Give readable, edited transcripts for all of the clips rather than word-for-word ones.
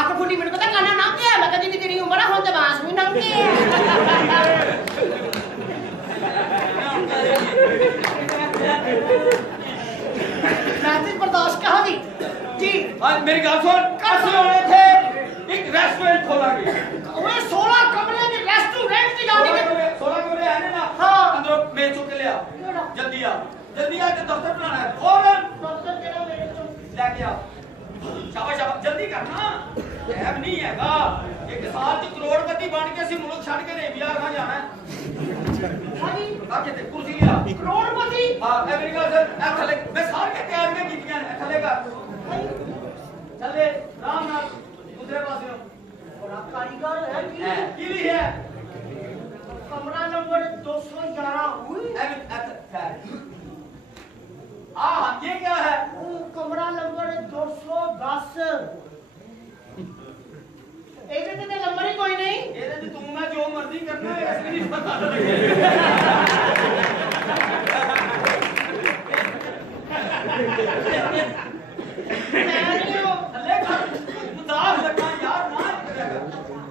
ਅੱਖ ਫੁੱਟੀ ਮੈਨੂੰ ਪਤਾ ਗਾਣਾ ਨਾ ਪਿਆ ਮੈਂ ਕਦੀ ਦੀ ਤੇਰੀ ਉਮਰ ਆ ਹੁਣ ਤੇ ਬਾਸ ਵੀ ਨਾ ਪਿਆ मैं तो बर्दाश्त कहाँ दी जी मेरी गल सुन असि होने थे एक रेस्टोरेंट खोलांगे ओए 16 कमरे के रेस्टोरेंट की जाने के 16 कमरे है ना हाँ अंदर मेज चुक के ले आ जल्दी आ के दफ्तर बनाना है फौरन दफ्तर केड़ा मेरे तो लेके आ शाबाश शाबाश जल्दी करना टाइम नहीं हैगा एक साल की करोड़पति बन के असि मुल्क छड़ के नहीं बिहार कहां जाना है हाजी आके ते कुर्सी लिया करोड़पति हां ए मेरी गल सुन ए थले मैं सार के तैयारियां कीतियां ने थले कर चले राम नाथ दूसरे पासे बड़ा कारीगर है की है कमरा नंबर 211 हुई ये क्या है कमरा नंबर 210 ਇਹਦੇ ਤੇ ਨੰਬਰ ਹੀ ਕੋਈ ਨਹੀਂ ਇਹਦੇ ਤੇ ਤੂੰ ਮੈਂ ਜੋ ਮਰਜ਼ੀ ਕਰਨਾ ਹੈ ਇਸ ਨਹੀਂ ਪਤਾ ਥੱਲੇ ਕਰ ਮਜ਼ਾਕ ਲੱਗਾ ਯਾਰ ਨਾ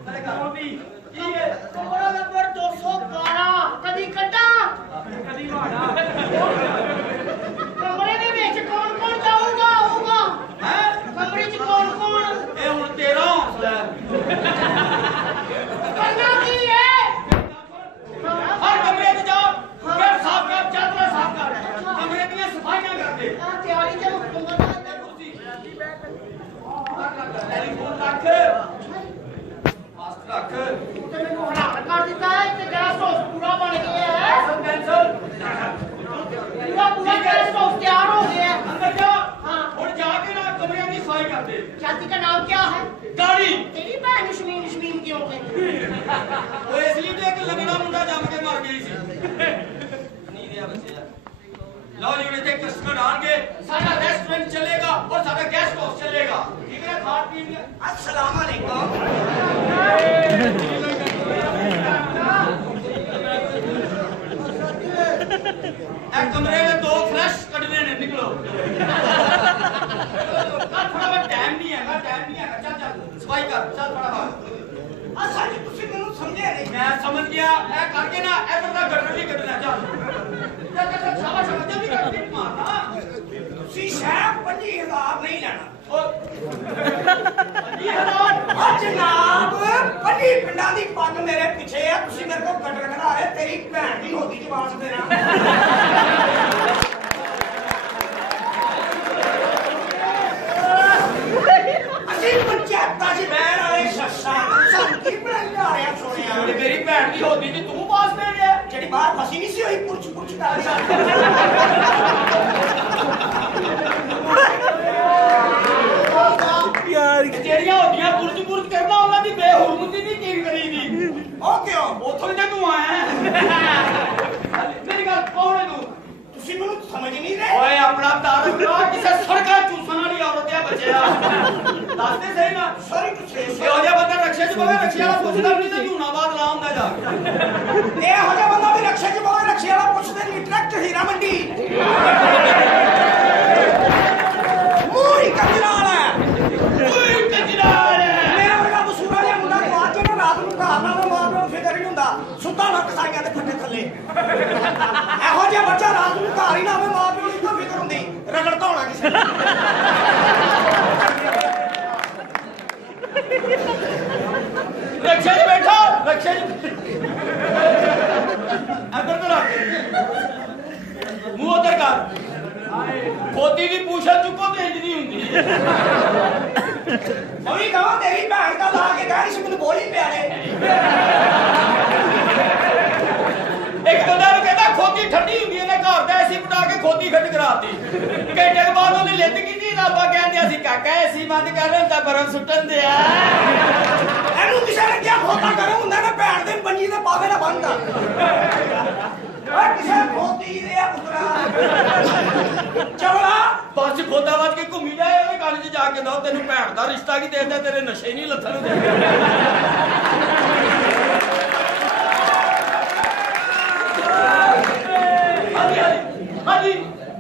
ਥੱਲੇ ਕਰ ਵੀ ਕੀ ਹੈ ਕਮਰਾ ਨੰਬਰ 212 ਕਦੀ ਕੱਢਾਂ ਕਦੀ ਵਾੜਾ ਕਮਰੇ ਦੇ ਵਿੱਚ ਕੌਣ ਕੌਣ ਜਾਊਗਾ ਆਊਗਾ ਹੈ ਕਮਰੇ 'ਚ ਕੌਣ ਕੌਣ ਇਹ ਹੁਣ ਤੇਰਾ ਹੌਸਲਾ ਹੈ ਕਰਨਾ ਕੀ ਹੈ हर कमरे में जाओ गेट साफ कर चादर साफ कर कमरे की सफाइयां कर दे ਆ ਤਿਆਰੀ ਤੇ ਮੁਕੰਮਲ ਹੈ टेलीफोन रख फास्ट रख ਤੇ ਮੈਨੂੰ ਹਰਾਮ ਕਰ ਦਿੱਤਾ ਹੈ ਤੇ ਗੈਸ ਹਾਊਸ ਪੂਰਾ ਬਣ ਗਿਆ ਹੈ कैंसिल पूरा गैस हाउस तैयार हो गया है अंदर जा हाँ और जाके ना कमरे की सफाई कर दे शादी का नाम क्या है गाड़ी तेरी बहन शमीन शमीन क्यों कहती वो इसलिए तो एक लगना मुंडा जम के मर गई सी नहीं दिया बच्चे लो जी उन्हें देख कस्टमर आएंगे सारा रेस्टोरेंट चलेगा और सारा गेस्ट हाउस चलेगा ठीक है खान पीन अस्सलाम वालेकुम एक कमरे में 2 फ्लैश कटने ने निकलो फटाफट टाइम नहीं है चल चल सफाई कर चल फटाफट ਅਸਲ ਜੀ ਤੁਸੀਂ ਮੈਨੂੰ ਸਮਝਿਆ ਨਹੀਂ मैं समझ गया ए करके ना ए बंदा गटर नहीं कटना चल चल चल शाबाश जल्दी कर टिप मारना ਤੁਸੀਂ ਸ਼ਾਇਦ 25000 ਨਹੀਂ ਲੈਣਾ ओ 20000 ਆ ਜਨਾਬ 25 ਪਿੰਡਾਂ ਦੀ ਪੱਗ ਮੇਰੇ ਪਿੱਛੇ ਆ ਤੁਸੀਂ ਮੇਰੇ ਕੋਲ ਕਟਰ ਖੜਾ ਰਹੇ ਤੇਰੀ ਭੈਣ ਦੀ ਹੋਦੀ ਜਵਾਨ ਦੇਣਾ ਅਸੀਂ ਪੰਚਾਇਤਾਂ 'ਚ ਬਹਿਣ ਵਾਲੇ ਸ਼ਖਸਾਂ ਸਾਨੂੰ ਕੀ ਬਣਾਇਆ ਰਿਹਾ ਸੋਹਣਿਆ मेरी भैन की होती थी तू पास दे गया ਜਿਹੜੀ ਬਾਹਰ ਫਸੀ ਨਹੀਂ ਸੀ ਹੋਈ ਪੁਰਚ ਪੁਰਚ ਕਰ यार ਜਿਹੜੀਆਂ ਹੋਦੀਆਂ ਪੁਰਜ ਕਰਨਾ ਉਹਨਾਂ ਦੀ ਬੇਹੁਰਮਤੀ ਨਹੀਂ ਕੀ ਕਰੀਦੀ ਉਹ ਕਿਉਂ ਉਥੋਂ ਹੀ ਤੇ ਤੂੰ ਆਇਆ ਮੇਰੀ ਗੱਲ ਕੌਣ ਹੈ ਤੂੰ ਤੁਸੀਂ ਮੈਨੂੰ ਸਮਝ ਨਹੀਂ ਰਹੇ ਓਏ ਆਪਣਾ ਤਾਰਕ ਨਾ ਕਿਸੇ ਸੜਕਾਂ ਚੂਸਣ ਵਾਲੀ ਔਰਤ ਆ ਬੱਚਿਆ ਦੱਸਦੇ ਸਹੀ ਨਾ ਸਾਰੀ ਕੁਛ ਇਹੋ ਜਿਹਾ ਬੰਦਾ ਰਕਸ਼ੇ 'ਚ ਬਵੇ ਰਕਸ਼ੇ ਵਾਲਾ ਪੁੱਛਦਾ ਨਹੀਂ ਤੇ ਝੂਨਾਬਾਦ ਲਾ ਹੁੰਦਾ ਜਾ ਕੇ ਇਹੋ ਜਿਹਾ ਬੰਦਾ ਵੀ ਰਕਸ਼ੇ 'ਚ ਬਹੁਤ ਰਕਸ਼ੇ ਵਾਲਾ ਪੁੱਛਦੇ ਨਹੀਂ ਟਰੈਕਟਰ ਹੀਰਾ ਮੰਡੀ ਮੂਰੀ ਕੰਜਰਾਲ ਹੈ ਓਏ ਕੰਜਰਾਲ ਮੇਰਾ ਵਰਗਾ ਬਸੂਰਾ ਜਿਹਾ ਮੁੰਡਾ ਗਵਾ ਕੇ ਨਾ ਰਾਤ ਨੂੰ ਘਰ ਨਾਲ ਮਾਂ ਪਿਓ ਨੂੰ ਫਿਕਰ ਨਹੀਂ ਹੁੰਦਾ ਸੁੱਤਾ ਨਾ ਕਸਾਈਆਂ ਦੇ ਫੱਟੇ ਥੱਲੇ ਇਹੋ ਜਿਹਾ ਬੱਚਾ ਰਾਤ ਨੂੰ ਘਰ ਹੀ ਨਾ ਆਵੇ ਮਾਂ ਪਿਓ ਨੂੰ ਕੋਈ ਫਿਕਰ ਹੁੰਦੀ ਰਗੜ ਧੋਣਾ ਕਿਸੇ ਨੇ रक्षे में बैठा रक्षे अंदर तो रख मुंह उधर कर खोती की पूछा चुको तो इंज नहीं हुंदी ਅਵੀ ਕਹਾਂ ਤੇਰੀ ਭੈਣ ਦਾ ਲਾ ਕੇ ਕਹਿ ਰਹੀ ਸੀ ਮੈਨੂੰ ਬੋਲੀ ਪਿਆ ਨੇ एक बंदा नु कहता खोती ठंडी हुंदी है ने घर दा एसी बटा के खोती खट कराती घंटे के बाद ਉਹਨੇ ਲਿੱਤ ਕੀਤੀ ਤਾਂ ਆਪਾਂ ਕਹਿੰਦੇ ਅਸੀਂ ਕਾਕਾ ਐਸੀ ਬੰਦ ਕਰ ਲੈਂਦਾ ਬਰਫ ਸੁੱਟਣ ਦੇ ਆ ਇਹਨੂੰ ਕਿਸੇ ਨੇ ਕਿਹਾ ਖੋਤਾ ਗਰਮ ਹੁੰਦਾ ਨਾ ਭੈਣ ਦੇ ਪੰਜੀ ਦੇ ਪਾਵੇ ਨਾ ਬੰਦਾ ਓਏ ਕਿਸੇ ਖੋਤੀ ਦੇ ਆ ਪੁੱਤਰਾ ਚਵਲਾ ਬਸ ਖੋਦਾ ਵੱਜ ਕੇ ਘੁੰਮੀ ਜਾਏ ਉਹਦੇ ਕੰਨ 'ਚ ਜਾ ਕੇ ਦੋ ਤੈਨੂੰ ਭੈਣ ਦਾ ਰਿਸ਼ਤਾ ਕੀ ਦੇਦਾ ਤੇਰੇ ਨਸ਼ੇ ਨਹੀਂ ਲੱਥਣ ਦੇ ਹਾਂਜੀ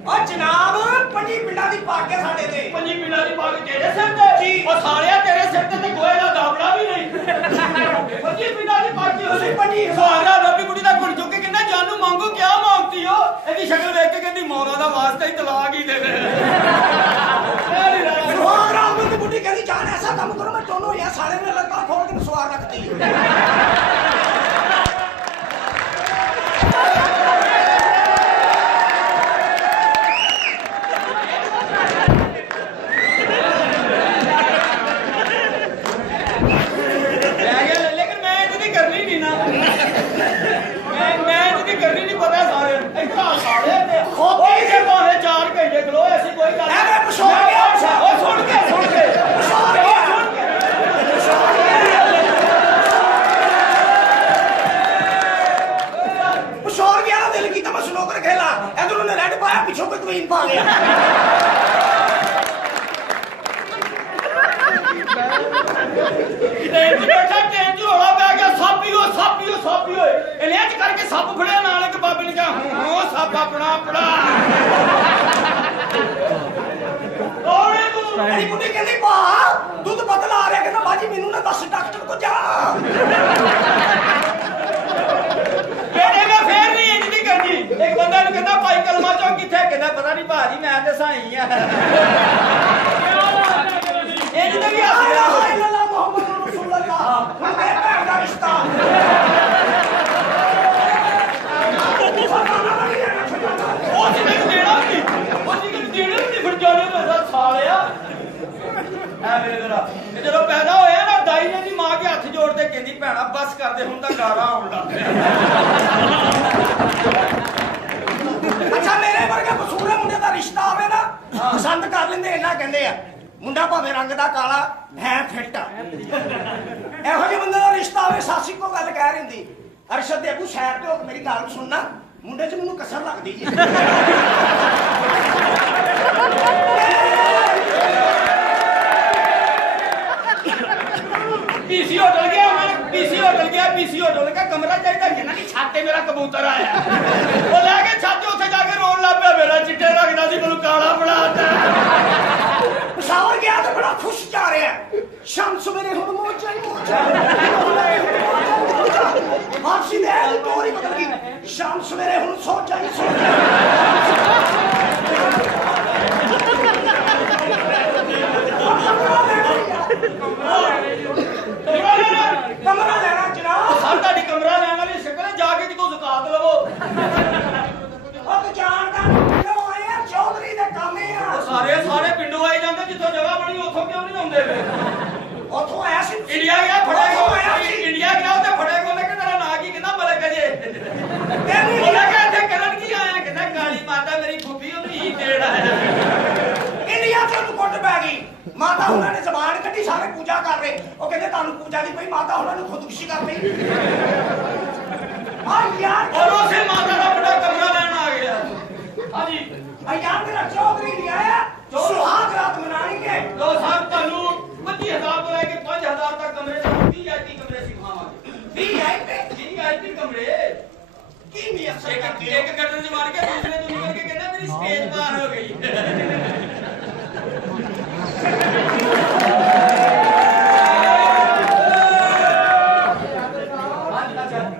ਓ ਜਨਾਬ ਪੰਜੀ ਪਿੰਡਾਂ ਦੀ ਪੱਗ ਹੈ ਸਾਡੇ ਤੇ ਪੰਜੀ ਪਿੰਡਾਂ ਦੀ ਪੱਗ ਤੇਰੇ ਸਿਰ ਤੇ ਜੀ। ਉਹ ਸਾਲਿਆ ਤੇਰੇ ਸਿਰ पिता की पार्टी हो ਤੁਸੀਂ 25,000 सारा रबी कुड़ी दा गुण चुक के कहना जानू मांगो क्या मांगती हो ਇਹਦੀ ਸ਼ਕਲ ਦੇਖ ਕੇ ਕਹਿੰਦੀ ਮੌਲਾ ਦਾ ਵਾਸਤਾ ਹੀ ਤਲਾਕ ਹੀ ਦੇ ਦੇ सुहाग रात की बुढ़ी कहती जान ऐसा काम करो मैं दोनों यहाँ सारे में लड़का खोल के सुहाग रखती लेकिन मैं इसकी करनी नहीं ना मैं इसकी करनी नहीं पता सारे इतना सारे ओके भावे 4 घंटे खलो ऐसी कोई गल मैं पछोड़ गया ओ सुन के पछोड़ गया पछोड़ गया ना दिल की तो मैं स्नूकर खेला इधर उन्होंने रेड पाया पीछों कोई क्वीन पा गया बैठा ट्रेन च रोला पै गया सप ही होए इन्हें च करके सप फड़िया नाल एक बाबे ने कहा हां सप अपना अपना ओए तू मेरी बुढ़ी कहती पा दूध बदला आ रहा कहना बाजी मैनू ना दस डॉक्टर को जा बेटे मैं फेर नहीं इंज दी करनी एक बंदा नु कहंदा भाई कलमा चौक किथे कहंदा पता नहीं भाजी मैं ते साई आ इंज दी भी हस गया मोहम्मद रसूलुल्लाह मेरे भैन का रिश्ता ਉਹ ਜਿਹਨੇ ਦੇਣਾ ਨਹੀਂ ਫਿਰ ਜਾਣੇ ਪੈਸਾ ਸਾਲਿਆ ਐ ਮੇਰੇ ਜਰਾ ਇਹ ਜਦੋਂ ਪੈਦਾ ਹੋਇਆ ਨਾ ਦਾਈ ਨੇ ਦੀ ਮਾਂ ਕੇ ਹੱਥ ਜੋੜ ਕੇ ਕਹਿੰਦੀ ਭੈਣਾ ਬਸ ਕਰਦੇ ਹੁਣ ਤਾਂ ਗਾਲਾਂ ਆਉਣ ਲੱਗ ਪਿਆ ਅੱਛਾ ਮੇਰੇ ਵਰਗਾ ਬਸੂਰੇ ਮੁੰਡੇ ਦਾ ਰਿਸ਼ਤਾ ਆਵੇ ਨਾ ਪਸੰਦ ਕਰ ਲੈਂਦੇ ਇਹਨਾਂ ਕਹਿੰਦੇ ਆ ਮੁੰਡਾ ਭਾਵੇਂ ਰੰਗ ਦਾ ਕਾਲਾ ਹੈ ਫਿੱਟ ਇਹੋ ਜਿਹੇ ਬੰਦੇ ਦਾ ਰਿਸ਼ਤਾ ਆਵੇ ਸਾਸੀ ਕੋ ਗੱਲ ਕਹਿ ਰਹਿੰਦੀ ਅਰਸ਼ਦ ਦੇ ਅਬੂ ਸ਼ਹਿਰ ਤੇ ਹੋ ਕੇ ਮੇਰੀ ਗੱਲ ਸੁਣਨਾ ਮੁੰਡੇ 'ਚ ਮੈਨੂੰ ਕਸਰ ਲੱਗਦੀ ਜੀ पीसी होटल गया मैंने पीसी होटल का कमरा चाहिए कहना कि छाते मेरा कबूतर आया वो लेके छाते उसे जाके रोन लग पे मेरा चिट्टे रखना सी मैनू काला बनाता ਪਸ਼ਾਵਰ ਗਿਆ ਤੇ ਬੜਾ ਖੁਸ਼ ਜਾ ਰਿਹਾ ਸ਼ਾਮ ਸਵੇਰੇ ਹੁਣ ਮੋਚਾ ਹੀ ਮੋਚਾ ਆਪਸੀ ਦੇ ਇਹ ਤੋਰੀ ਬਦਲ ਗਈ ਸ਼ਾਮ ਸਵੇਰੇ ਹੁਣ ਸੋ ਜਾਈ ਸੋ ਕਮਰਾ ਲੈਣਾ ਜਨਾਬ ਸਰ ਤੁਹਾਡੀ ਕਮਰਾ ਲੈਣ ਵਾਲੀ ਸ਼ਕਲ ਹੈ ਜਾ ਕੇ ਕਿਤੋਂ ਜ਼ਕਾਤ ਲਵੋ ਉਹ ਜਾਣਦਾ ਕਿਉਂ ਆਇਆ ਚੌਧਰੀ ਦੇ ਕਾਮੇ ਆ ਸਾਰੇ ਪਿੰਡੋਂ ਆਏ ਜਾਂਦੇ ਜਿੱਥੋਂ ਜਗ੍ਹਾ ਬਣੀ ਉੱਥੋਂ ਕਿਉਂ ਨਹੀਂ ਆਉਂਦੇ ਵੇ ਉੱਥੋਂ ਆਇਆ ਸੀ ਇੰਡੀਆ ਗਿਆ ਉੱਥੋਂ ਆਇਆ ਫੜੇਗਾ ਸੀ ਇੰਡੀਆ ਗਿਆ ਤੇ ਫੜੇਗਾ ਉਹਨੇ ਕਿ ਤੇਰਾ ਨਾਂ ਕੀ ਕਹਿੰਦਾ ਮਲਕ ਜੇ ਤੈਨੂੰ ਉਹਨੇ ਕਿਹਾ ਇੱਥੇ ਕਰਨ ਕੀ ਆਇਆ ਕਹਿੰਦਾ ਕਾਲੀ ਮਾਤਾ ਮੇਰੀ ਫੁੱਫੀ ਉਹਨੂੰ ਈਦ ਦੇਣ ਆਇਆ ਇੰਡੀਆ ਚ ਉਹਨੂੰ ਕੁੱਟ ਪੈ ਗਈ ਮਾਤਾ ਉਹਨਾਂ ਨੇ ਜ਼ਬਾਨ ਕੱਢੀ ਸਾਰੇ ਪੂਜਾ ਕਰ ਰਹੇ ਉਹ ਕਹਿੰਦੇ ਤੁਹਾਨੂੰ ਪੂਜਾ ਦੀ ਪਈ ਮਾਤਾ ਉਹਨਾਂ ਨੂੰ ਖੁਦਕੁਸ਼ੀ ਕਰ ਪਈ ਆ ਯਾਰ ਔਰ ਉਸੇ ਮਾਤਾ ਦਾ ਵੱਡਾ ਕਮਰਾ ਲੈਣ ਆ ਗਿਆ ਹਾਂਜੀ ਆ ਯਾਰ ਮੇਰਾ ਚੌਧਰੀ ਨਹੀਂ ਆਇਆ ਸੁਹਾਗ ਰਾਤ ਮਨਾਣੀ ਕੇ ਲੋ ਸਾਹਿਬ ਤੁਹਾਨੂੰ 25000 ਤੋਂ ਲੈ ਕੇ 5000 ਤੱਕ ਕਮਰੇ ਦੇ VIP ਕਮਰੇ ਸਿਖਾਵਾਂਗੇ VIP ਕਮਰੇ ਕੀ ਮੀ ਅਸਰ ਕਰਦੀ ਹੈ ਇੱਕ ਗੱਡਰ ਚ ਮਾਰ ਕੇ ਦੂਸਰੇ ਨੂੰ ਨਿਕਲ ਕੇ ਕਹਿੰਦਾ ਮੇਰੀ ਸਟੇਜ ਪਾਰ ਹੋ ਗਈ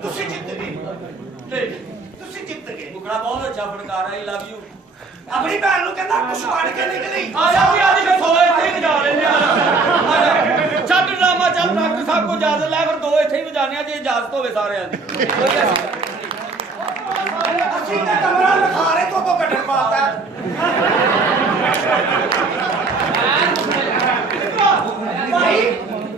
ਤੁਸੀਂ ਜਿੱਤ ਗਏ ਨਹੀਂ ਤੁਸੀਂ ਜਿੱਤ ਗਏ ਮੁਕੜਾ ਬਹੁਤ ਅੱਛਾ ਫਨਕਾਰ ਆਈ ਲਵ ਯੂ ਆਪਣੀ ਭੈਣ ਨੂੰ ਕਹਿੰਦਾ ਕੁਛ ਬਣ ਕੇ ਨਿਕਲੀ ਆ ਜਾ ਵੀ ਅੱਜ ਫਿਰ 100 ਇੱਥੇ ਹੀ ਵਜਾ ਲੈਂਦੇ ਆ ਛੱਡ ਡਰਾਮਾ ਚੱਲ ਡਾਕਟਰ ਸਾਹਿਬ ਕੋ ਇਜਾਜ਼ਤ ਲੈ ਫਿਰ 2 ਇੱਥੇ ਹੀ ਵਜਾਣੇ ਆ ਜੇ ਇਜਾਜ਼ਤ ਹੋਵੇ ਸਾਰਿਆਂ ਦੀ ਅਸੀਂ ਤਾਂ ਕਮਰਾ ਲਿਖਾ ਰਹੇ ਤੋਂ ਕੱਢਣ ਪਾਤਾ ਭਾਈ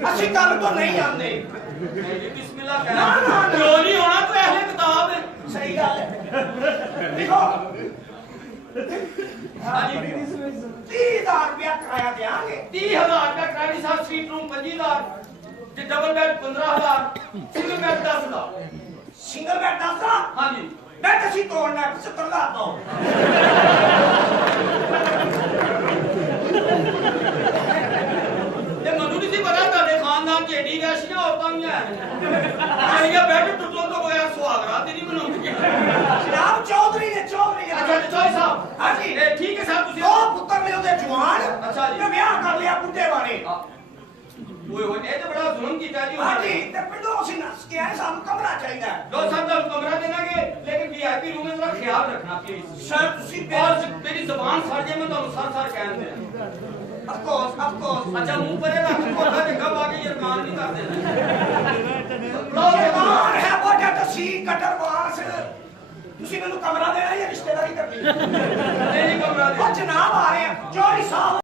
ਅਸੀਂ ਕੱਲ ਤੋਂ ਨਹੀਂ ਆਉਂਦੇ ਬਿਸਮਿਲ੍ਲਾ ਨਾ, ਨਾ, ਨਾ। ਕਿਉਂ ਨਹੀਂ ਹੋਣਾ ਤੂੰ ਅਹਲੇ ਕਿਤਾਬ ਹੈ ਸਹੀ ਗੱਲ ਹੈ ਦੇਖੋ ਹਾਂਜੀ 30,000 ਰੁਪਇਆ ਕਿਰਾਇਆ ਦੇਾਂਗੇ 30000 ਰੁਪਏ ਕਰਾਣੀ ਸਾਹਿਬ ਸਵੀਟ ਰੂਮ 25000 ਤੇ double bed 15000 single bed 10000 single bed ਦੱਸਦਾ ਹਾਂਜੀ ਬੈੱਡ ਅਸੀਂ ਤੋੜਨਾ 70,000 ਤੋਂ ਤੇ ਮੈਨੂੰ ਨਹੀਂ ਸੀ ਪਤਾ ਤੁਹਾਡੇ ਖਾਨਦਾਨ ਚ ਏਡੀ ਵੈਸ਼ੀਆਂ ਔਰਤਾਂ ਵੀ ਹੈ ਜਿਹੜੀਆਂ ਬੈੱਡ ਟੁੱਟਣ ਤੋਂ ਬਗੈਰ ਸੁਹਾਗਰਾਤ ਹੀ ਨਹੀਂ ਮਨਾਉਂਦੀਆਂ ਜਨਾਬ ਚੌਧਰੀ ਨੇ ਅੱਛਾ ਤੇ ਚੋਈ ਸਾਹਿਬ ਹਾਂਜੀ ਇਹ ਠੀਕ ਹੈ ਸਾਹਿਬ ਤੁਸੀਂ ਦੋ ਪੁੱਤਰ ਨੇ ਉਹਦੇ ਜਵਾਨ ਅੱਛਾ ਜੀ। ਤੇ ਵਿਆਹ ਕਰ ਲਿਆ ਬੁੱਢੇ ਬਾਰੇ ਓਏ ਹੋਏ ਇਹ ਤਾਂ ਬੜਾ ਜ਼ੁਲਮ ਕੀਤਾ ਜੀ ਹਾਂਜੀ ਤੇ ਪਿੰਡੋਂ ਅਸੀਂ ਨੱਸ ਕੇ ਆਏ ਸਾਨੂੰ ਕਮਰਾ ਚਾਹੀਦਾ ਹੈ। ਲੋ ਸਰ ਤੁਹਾਨੂੰ ਕਮਰਾ ਦੇਣਾਗੇ ਲੇਕਿਨ ਵੀਆਈਪੀ ਰੂਮ ਦਾ ਖਿਆਲ ਰੱਖਣਾ ਪਲੀਜ਼ ਸਰ ਤੁਸੀਂ ਔਰ ਮੇਰੀ ਜ਼ਬਾਨ ਸੜ ਜੇ ਮੈਂ ਤੁਹਾਨੂੰ ਸਰ ਕਹਿਣ ਦਿਆਂ ਆਫ ਕੋਰਸ ਅੱਛਾ ਮੂੰਹ ਪਰੇ ਰੱਖ ਕੋਠਾ ਚੰਗਾ ਪਾ ਕੇ ਜਰਮਾਨ ਨਹੀਂ ਕਰ ਦੇਣਾ ਲੋਮਾਨ ਹੈ ਬੋਟਾ ਤਸੀ ਕਟਰਵਾਸ ਤੁਸੀਂ ਮੈਨੂੰ ਕਮਰਾ ਦੇਣਾ ਜਾਂ ਰਿਸ਼ਤੇਦਾਰੀ ਕਰਨੀ ਨਹੀਂ ਕਮਰਾ ਦੇ ਉਹ ਜਨਾਬ ਆ ਰਹੇ ਆ ਚੋਰੀ ਸਾਹਿਬ